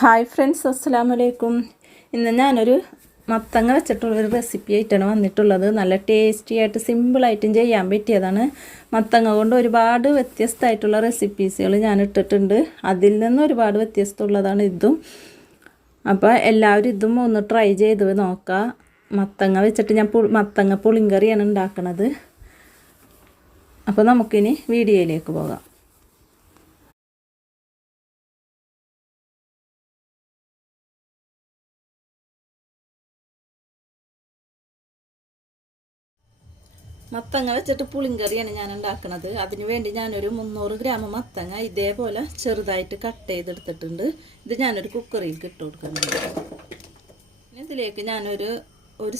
Hi friends, അസ്സലാമു അലൈക്കും. ഇന്ന് ഞാനൊരു മത്തങ്ങ വെച്ചിട്ടുള്ളൊരു റെസിപ്പി ആയിട്ടാണ് വന്നിട്ടുള്ളത്. നല്ല ടേസ്റ്റി ആയിട്ട് സിമ്പിളായിട്ടും ചെയ്യാൻ പറ്റിയതാണ്. മത്തങ്ങ കൊണ്ട് ഒരുപാട് വ്യത്യസ്തമായിട്ടുള്ള റെസിപ്പീസുകൾ ഞാൻ ഇട്ടിട്ടുണ്ട്. അതിൽ നിന്ന് ഒരുപാട് വ്യത്യസ്തമുള്ളതാണ് ഇതും. അപ്പോൾ എല്ലാവരും ഇതും ഒന്ന് ട്രൈ ചെയ്ത് നോക്കുക. മത്തങ്ങ വെച്ചിട്ട് ഞാൻ മത്തങ്ങ പുളിങ്കറിയാണ് ഉണ്ടാക്കുന്നത്. അപ്പോൾ നമുക്കിനി വീഡിയോയിലേക്ക് പോകാം. മത്തങ്ങ വെച്ചിട്ട് പുളിങ്കറിയാണ് ഞാൻ ഉണ്ടാക്കുന്നത്. അതിന് വേണ്ടി ഞാനൊരു 300 ഗ്രാം മത്തങ്ങ ഇതേപോലെ ചെറുതായിട്ട് കട്ട് ചെയ്തെടുത്തിട്ടുണ്ട്. ഇത് ഞാനൊരു കുക്കറിൽ ഇട്ട് കൊടുക്കുന്നുണ്ട്. ഇതിലേക്ക് ഞാനൊരു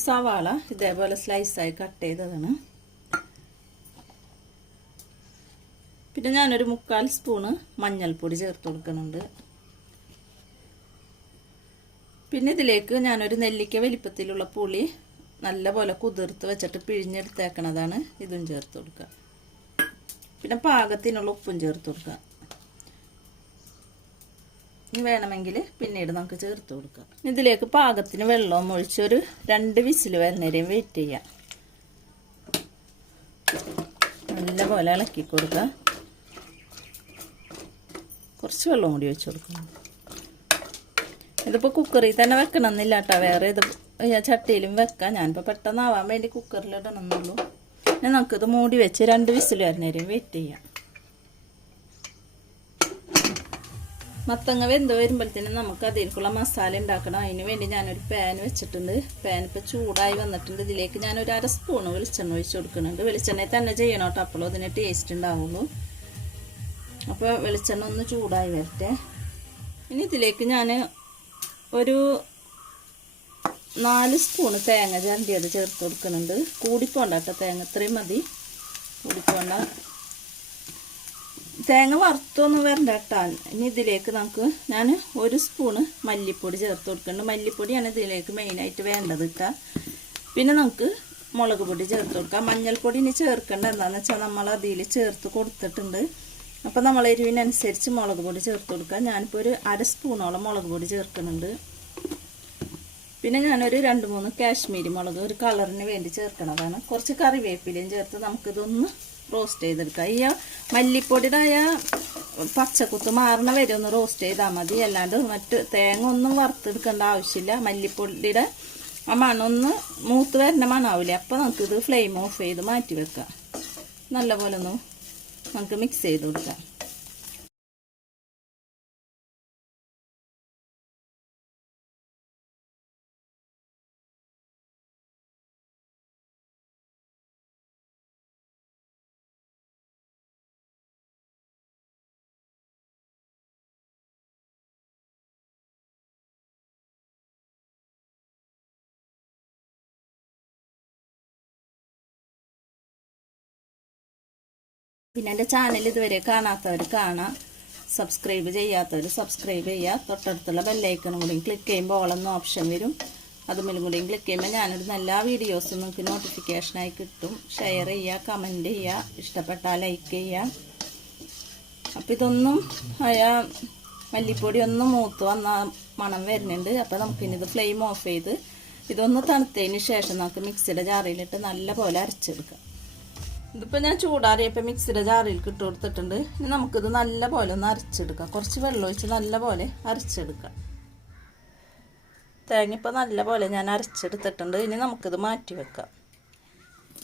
സവാള ഇതേപോലെ സ്ലൈസായി കട്ട് ചെയ്തതാണ്. പിന്നെ ഞാനൊരു 3/4 സ്പൂണ് മഞ്ഞൾപ്പൊടി ചേർത്ത് കൊടുക്കുന്നുണ്ട്. പിന്നെ ഇതിലേക്ക് ഞാനൊരു നെല്ലിക്ക വലിപ്പത്തിലുള്ള പുളി നല്ലപോലെ കുതിർത്ത് വെച്ചിട്ട് പിഴിഞ്ഞെടുത്തേക്കണതാണ്. ഇതും ചേർത്ത് കൊടുക്കുക. പിന്നെ പാകത്തിനുള്ള ഉപ്പും ചേർത്ത് കൊടുക്കുക. ഇനി വേണമെങ്കിൽ പിന്നീട് നമുക്ക് ചേർത്ത് കൊടുക്കാം. ഇതിലേക്ക് പാകത്തിന് വെള്ളവും ഒഴിച്ചൊരു 2 വിസിൽ വരുന്നവരെയും വെയിറ്റ് ചെയ്യാം. നല്ലപോലെ ഇളക്കി കൊടുക്കുക. കുറച്ച് വെള്ളം കൂടി ഒഴിച്ച് കൊടുക്കണം. ഇതിപ്പോൾ കുക്കറിൽ തന്നെ വെക്കണമെന്നില്ല കേട്ടോ, വേറെ ഇത് ചട്ടിയിലും വെക്കാം. ഞാനിപ്പോൾ പെട്ടെന്നാവാൻ വേണ്ടി കുക്കറിലിടണമെന്നുള്ളൂ. ഇനി നമുക്കിത് മൂടി വെച്ച് 2 വിസിൽ വരുന്നവരെയും വെയിറ്റ് ചെയ്യാം. മത്തങ്ങ വെന്ത് വരുമ്പോഴത്തേനും നമുക്ക് അതിലേക്കുള്ള മസാല ഉണ്ടാക്കണം. അതിന് വേണ്ടി ഞാനൊരു പാൻ വെച്ചിട്ടുണ്ട്. പാൻ ഇപ്പോൾ ചൂടായി വന്നിട്ടുണ്ട്. ഇതിലേക്ക് ഞാനൊരു 1/2 സ്പൂണ് വെളിച്ചെണ്ണ ഒഴിച്ച് കൊടുക്കുന്നുണ്ട്. വെളിച്ചെണ്ണയിൽ തന്നെ ചെയ്യണം കേട്ടോ, അപ്പോഴും അതിന് ടേസ്റ്റ് ഉണ്ടാവുള്ളൂ. അപ്പോൾ വെളിച്ചെണ്ണ ഒന്ന് ചൂടായി വരട്ടെ. ഇനി ഇതിലേക്ക് ഞാൻ ഒരു 4 സ്പൂണ് തേങ്ങ ചിരണ്ടിയത് ചേർത്ത് കൊടുക്കുന്നുണ്ട്. കൂടിപ്പോണ്ട കേട്ടോ, തേങ്ങ ഇത്രയും മതി, കൂടിപ്പോണ്ട. തേങ്ങ വറുത്തൊന്നും വരണ്ട കേട്ടോ. ഇനി ഇതിലേക്ക് ഞാൻ 1 സ്പൂണ് മല്ലിപ്പൊടി ചേർത്ത് കൊടുക്കുന്നുണ്ട്. മല്ലിപ്പൊടിയാണ് ഇതിലേക്ക് മെയിനായിട്ട് വേണ്ടത് കേട്ടോ. പിന്നെ നമുക്ക് മുളക് പൊടി ചേർത്ത് കൊടുക്കാം. മഞ്ഞൾപ്പൊടി ഇനി ചേർക്കേണ്ട എന്താണെന്ന് വെച്ചാൽ നമ്മൾ അതിൽ ചേർത്ത് കൊടുത്തിട്ടുണ്ട്. അപ്പോൾ നമ്മൾ എരിവിനനുസരിച്ച് മുളക് പൊടി ചേർത്ത് കൊടുക്കാം. ഞാനിപ്പോൾ ഒരു 1/2 സ്പൂണോളം മുളക് പൊടി ചേർക്കുന്നുണ്ട്. പിന്നെ ഞാനൊരു 2-3 കാശ്മീരി മുളക് ഒരു കളറിന് വേണ്ടി ചേർക്കണതാണ്. കുറച്ച് കറിവേപ്പിലയും ചേർത്ത് നമുക്കിതൊന്ന് റോസ്റ്റ് ചെയ്തെടുക്കാം. ഈ മല്ലിപ്പൊടിയുടെ പച്ചക്കുത്ത് മാറണ വരെ ഒന്ന് റോസ്റ്റ് ചെയ്താൽ മതി. അല്ലാണ്ട് മറ്റ് തേങ്ങ ഒന്നും വറുത്തെടുക്കേണ്ട ആവശ്യമില്ല. മല്ലിപ്പൊടിയുടെ ആ മണമൊന്ന് മൂത്ത് വരുന്ന മണാവില്ലേ, അപ്പോൾ നമുക്കിത് ഫ്ലെയിം ഓഫ് ചെയ്ത് മാറ്റി വെക്കാം. നല്ലപോലെ ഒന്ന് നമുക്ക് മിക്സ് ചെയ്ത് കൊടുക്കാം. പിന്നെ എൻ്റെ ചാനൽ ഇതുവരെ കാണാത്തവർ കാണാം, സബ്സ്ക്രൈബ് ചെയ്യാത്തവർ സബ്സ്ക്രൈബ് ചെയ്യുക. തൊട്ടടുത്തുള്ള ബെല്ലൈക്കണും കൂടി ക്ലിക്ക് ചെയ്യുമ്പോൾ ഓളെന്ന ഓപ്ഷൻ വരും. അതുമേലും കൂടി ക്ലിക്ക് ചെയ്യുമ്പോൾ ഞാനിടുന്ന എല്ലാ വീഡിയോസും നിങ്ങൾക്ക് നോട്ടിഫിക്കേഷനായി കിട്ടും. ഷെയർ ചെയ്യുക, കമൻറ്റ് ചെയ്യുക, ഇഷ്ടപ്പെട്ടാൽ ലൈക്ക് ചെയ്യുക. അപ്പോൾ ഇതൊന്നും മല്ലിപ്പൊടി ഒന്ന് മൂത്ത് വന്ന മണം വരുന്നുണ്ട്. അപ്പോൾ നമുക്കിനി ഇത് ഫ്ലെയിം ഓഫ് ചെയ്ത് ഇതൊന്ന് തണുത്തതിന് ശേഷം നമുക്ക് മിക്സിയുടെ ജാറിലിട്ട് നല്ലപോലെ അരച്ചെടുക്കാം. ഇതിപ്പോൾ ഞാൻ ചൂടാറിയപ്പോൾ മിക്സിയുടെ ജാറിൽ ഇട്ട് കൊടുത്തിട്ടുണ്ട്. ഇനി നമുക്കിത് നല്ലപോലെ ഒന്ന് അരച്ചെടുക്കാം. കുറച്ച് വെള്ളം ഒഴിച്ച് നല്ലപോലെ അരച്ചെടുക്കാം. തേങ്ങ ഇപ്പോൾ നല്ലപോലെ ഞാൻ അരച്ചെടുത്തിട്ടുണ്ട്. ഇനി നമുക്കിത് മാറ്റി വെക്കാം.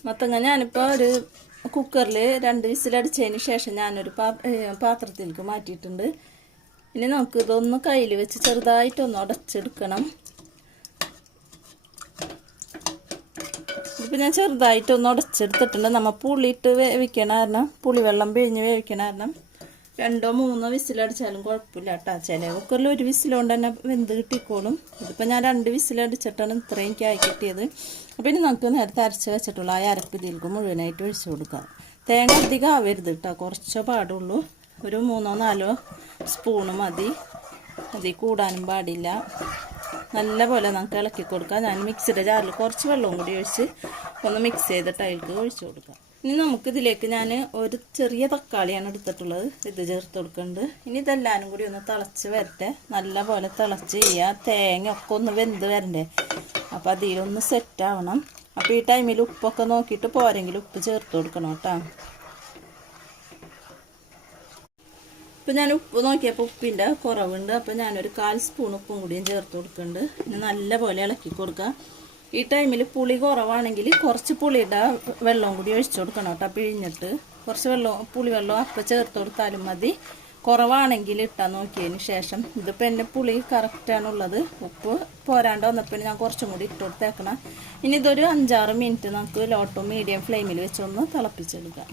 മത്തങ്ങ ഞാനിപ്പോൾ ഒരു കുക്കറിൽ 2 വിസിലടിച്ചതിന് ശേഷം ഞാനൊരു പാത്രത്തിലേക്ക് മാറ്റിയിട്ടുണ്ട്. ഇനി നമുക്കിതൊന്ന് കയ്യിൽ വെച്ച് ചെറുതായിട്ടൊന്ന് ഉടച്ചെടുക്കണം. ഇപ്പം ഞാൻ ചെറുതായിട്ടൊന്ന് ഉടച്ചെടുത്തിട്ടുണ്ട്. നമ്മൾ പുളിയിട്ട് വേവിക്കണ കാരണം, പുളിവെള്ളം പിഴിഞ്ഞ് വേവിക്കണ കാരണം 2-3 വിസിലടിച്ചാലും കുഴപ്പമില്ല കേട്ടോ. ചില കുക്കറിൽ 1 വിസിലുകൊണ്ട് തന്നെ വെന്ത് കിട്ടിക്കോളും. ഇതിപ്പോൾ ഞാൻ 2 വിസിലടിച്ചിട്ടാണ് ഇത്രയും എനിക്കായി കിട്ടിയത്. അപ്പോൾ ഇനി നമുക്ക് നേരത്തെ അരച്ച് വെച്ചിട്ടുള്ള ആ അരപ്പ് ഇതിലേക്ക് മുഴുവനായിട്ട് ഒഴിച്ച് കൊടുക്കാം. തേങ്ങ അധികം ആവരുത് കേട്ടോ, കുറച്ചേ പാടുള്ളൂ. ഒരു 3-4 സ്പൂണ് മതി, അതിൽ കൂടാനും പാടില്ല. നല്ലപോലെ നമുക്ക് ഇളക്കി കൊടുക്കാം. ഞാൻ മിക്സിയുടെ ജാറിൽ കുറച്ച് വെള്ളവും കൂടി ഒഴിച്ച് ഒന്ന് മിക്സ് ചെയ്തിട്ട് അതിലേക്ക് ഒഴിച്ച് കൊടുക്കാം. ഇനി നമുക്ക് ഇതിലേക്ക് ഞാൻ ഒരു ചെറിയ തക്കാളിയാണ് എടുത്തിട്ടുള്ളത്, ഇത് ചേർത്ത് കൊടുക്കുന്നുണ്ട്. ഇനി ഇതെല്ലാവരും കൂടി ഒന്ന് തിളച്ച് വരട്ടെ. നല്ല പോലെ തിളച്ച് ചെയ്യുക, തേങ്ങ ഒക്കെ ഒന്ന് വെന്ത് വരണ്ടേ, അപ്പോൾ അതിലൊന്ന് സെറ്റ് ആവണം. അപ്പോൾ ഈ ടൈമിൽ ഉപ്പൊക്കെ നോക്കിയിട്ട് പോരെങ്കിൽ ഉപ്പ് ചേർത്ത് കൊടുക്കണം കേട്ടോ. ഇപ്പം ഞാൻ ഉപ്പ് നോക്കിയപ്പോൾ ഉപ്പിൻ്റെ കുറവുണ്ട്, അപ്പോൾ ഞാനൊരു 1/4 സ്പൂൺ ഉപ്പും കൂടിയും ചേർത്ത് കൊടുക്കുന്നുണ്ട്. ഇനി നല്ല പോലെ ഇളക്കി കൊടുക്കുക. ഈ ടൈമിൽ പുളി കുറവാണെങ്കിൽ കുറച്ച് പുളിയുടെ വെള്ളം കൂടി ഒഴിച്ചു കൊടുക്കണം കേട്ടോ. പിഴിഞ്ഞിട്ട് കുറച്ച് പുളി വെള്ളം അപ്പം ചേർത്ത് കൊടുത്താലും മതി. കുറവാണെങ്കിൽ ഇട്ടാൽ നോക്കിയതിന് ശേഷം, ഇതിപ്പോൾ എൻ്റെ പുളി കറക്റ്റാണുള്ളത്. ഉപ്പ് പോരാണ്ട് വന്നപ്പോൾ ഞാൻ കുറച്ചും കൂടി ഇട്ട് കൊടുത്തേക്കണം. ഇനി ഇതൊരു 5-6 മിനിറ്റ് നമുക്ക് ലോ ടു മീഡിയം ഫ്ലെയിമിൽ വെച്ചൊന്ന് തിളപ്പിച്ചെടുക്കാം.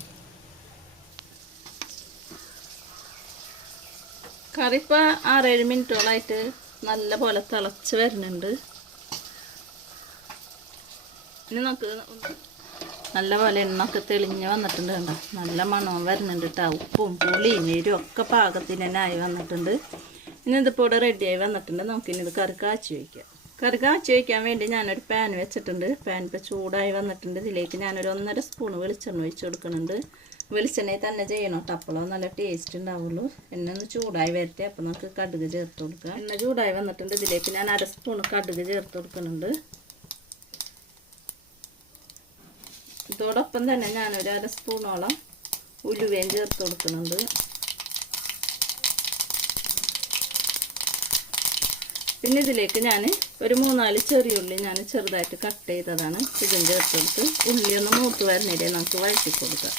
കറി ഇപ്പോൾ 6-7 മിനിറ്റോളായിട്ട് നല്ല പോലെ തിളച്ച് വരുന്നുണ്ട്. ഇനി നമുക്ക് നല്ല പോലെ എണ്ണൊക്കെ തെളിഞ്ഞ് വന്നിട്ടുണ്ട് കണ്ടോ, നല്ല മണവും വരുന്നുണ്ട് കേട്ടോ. ഉപ്പും പുളിയും എരിവും ഒക്കെ പാകത്തിന് തന്നെ ആയി വന്നിട്ടുണ്ട്. ഇനി ഇതിപ്പോൾ ഇവിടെ റെഡിയായി വന്നിട്ടുണ്ട്. നമുക്കിനി ഇത് കറി കാച്ചി വയ്ക്കാം. കറി കാച്ചി വയ്ക്കാൻ വേണ്ടി ഞാനൊരു പാൻ വെച്ചിട്ടുണ്ട്. പാൻ ഇപ്പോൾ ചൂടായി വന്നിട്ടുണ്ട്. ഇതിലേക്ക് ഞാനൊരു 1.5 സ്പൂൺ വെളിച്ചെണ്ണ ഒഴിച്ച് കൊടുക്കുന്നുണ്ട്. വെളിച്ചെണ്ണയിൽ തന്നെ ചെയ്യണം കേട്ടോ, അപ്പോഴും നല്ല ടേസ്റ്റ് ഉണ്ടാവുള്ളൂ. എണ്ണ ഒന്ന് ചൂടായി വരട്ടെ. അപ്പോൾ നമുക്ക് കടുക് ചേർത്ത് കൊടുക്കാം. എണ്ണ ചൂടായി വന്നിട്ടുണ്ട്. ഇതിലേക്ക് ഞാൻ 1/2 സ്പൂൺ കടുക് ചേർത്ത് കൊടുക്കുന്നുണ്ട്. ഇതോടൊപ്പം തന്നെ ഞാനൊരു 1/2 സ്പൂണോളം ഉലുവയും ചേർത്ത് കൊടുക്കുന്നുണ്ട്. പിന്നെ ഇതിലേക്ക് ഞാൻ ഒരു 3-4 ചെറിയുള്ളി ഞാൻ ചെറുതായിട്ട് കട്ട് ചെയ്തതാണ്, ഇതും ചേർത്ത് കൊടുത്ത് ഉള്ളി ഒന്ന് മൂത്ത് വരുന്നതിലേ നമുക്ക് വഴറ്റി കൊടുക്കാം.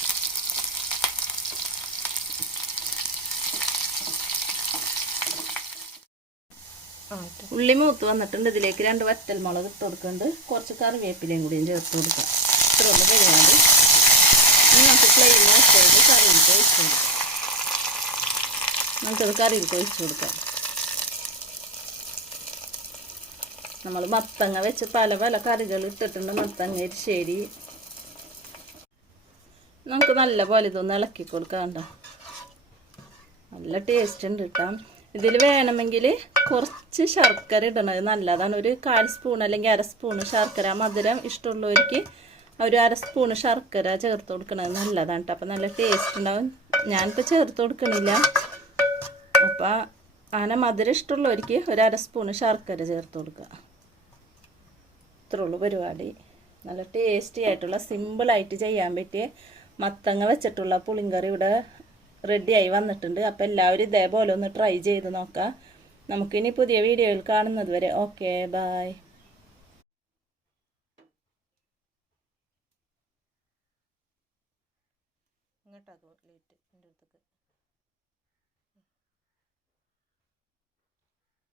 ഉള്ളി മൂത്ത് വന്നിട്ടുണ്ട്. ഇതിലേക്ക് 2 വറ്റൽമുളക് ഇട്ട് കൊടുക്കുന്നുണ്ട്. കുറച്ച് കറിവേപ്പിലയും കൂടിയും ചേർത്ത് കൊടുക്കാം. ഇത്രയുള്ള പരിപാടി. ഇനി നമുക്ക് ഫ്ലെയിം ഓഫ് ചെയ്ത് കറിയിലേക്ക് ഒഴിച്ച് കൊടുക്കാം. നമുക്കത് കറിയിലേക്ക് ഒഴിച്ച് കൊടുക്കാം. നമ്മൾ മത്തങ്ങ വെച്ച് പല പല കറികൾ ഇട്ടിട്ടുണ്ട്. മത്തങ്ങ എരിശ്ശേരി. നമുക്ക് നല്ല പോലെ ഇതൊന്ന് ഇളക്കി കൊടുക്കാം കേട്ടോ. നല്ല ടേസ്റ്റ് ഉണ്ട് കേട്ടോ. ഇതിൽ വേണമെങ്കിൽ കുറച്ച് ശർക്കര ഇടണത് നല്ലതാണ്. ഒരു 1/4 സ്പൂൺ അല്ലെങ്കിൽ 1/2 സ്പൂൺ ശർക്കര, മധുരം ഇഷ്ടമുള്ളവർക്ക് ഒരു 1/2 സ്പൂൺ ശർക്കര ചേർത്ത് കൊടുക്കണത് നല്ലതാണ് കേട്ടോ. അപ്പോൾ നല്ല ടേസ്റ്റ് ഉണ്ടാവും. ഞാനിപ്പോൾ ചേർത്ത് കൊടുക്കണില്ല. അപ്പോൾ അങ്ങനെ മധുരം ഇഷ്ടമുള്ളവർക്ക് ഒരു 1/2 സ്പൂൺ ശർക്കര ചേർത്ത് കൊടുക്കുക. ഇത്രയുള്ളൂ പരിപാടി. നല്ല ടേസ്റ്റി ആയിട്ടുള്ള സിമ്പിളായിട്ട് ചെയ്യാൻ പറ്റിയ മത്തങ്ങ വെച്ചിട്ടുള്ള പുളിങ്കറി ഇവിടെ റെഡിയായി വന്നിട്ടുണ്ട്. അപ്പോൾ എല്ലാവരും ഇതേപോലെ ഒന്ന് ട്രൈ ചെയ്ത് നോക്കാം. നമുക്കിനി പുതിയ വീഡിയോയിൽ കാണുന്നത് വരെ ഓക്കെ ബൈ.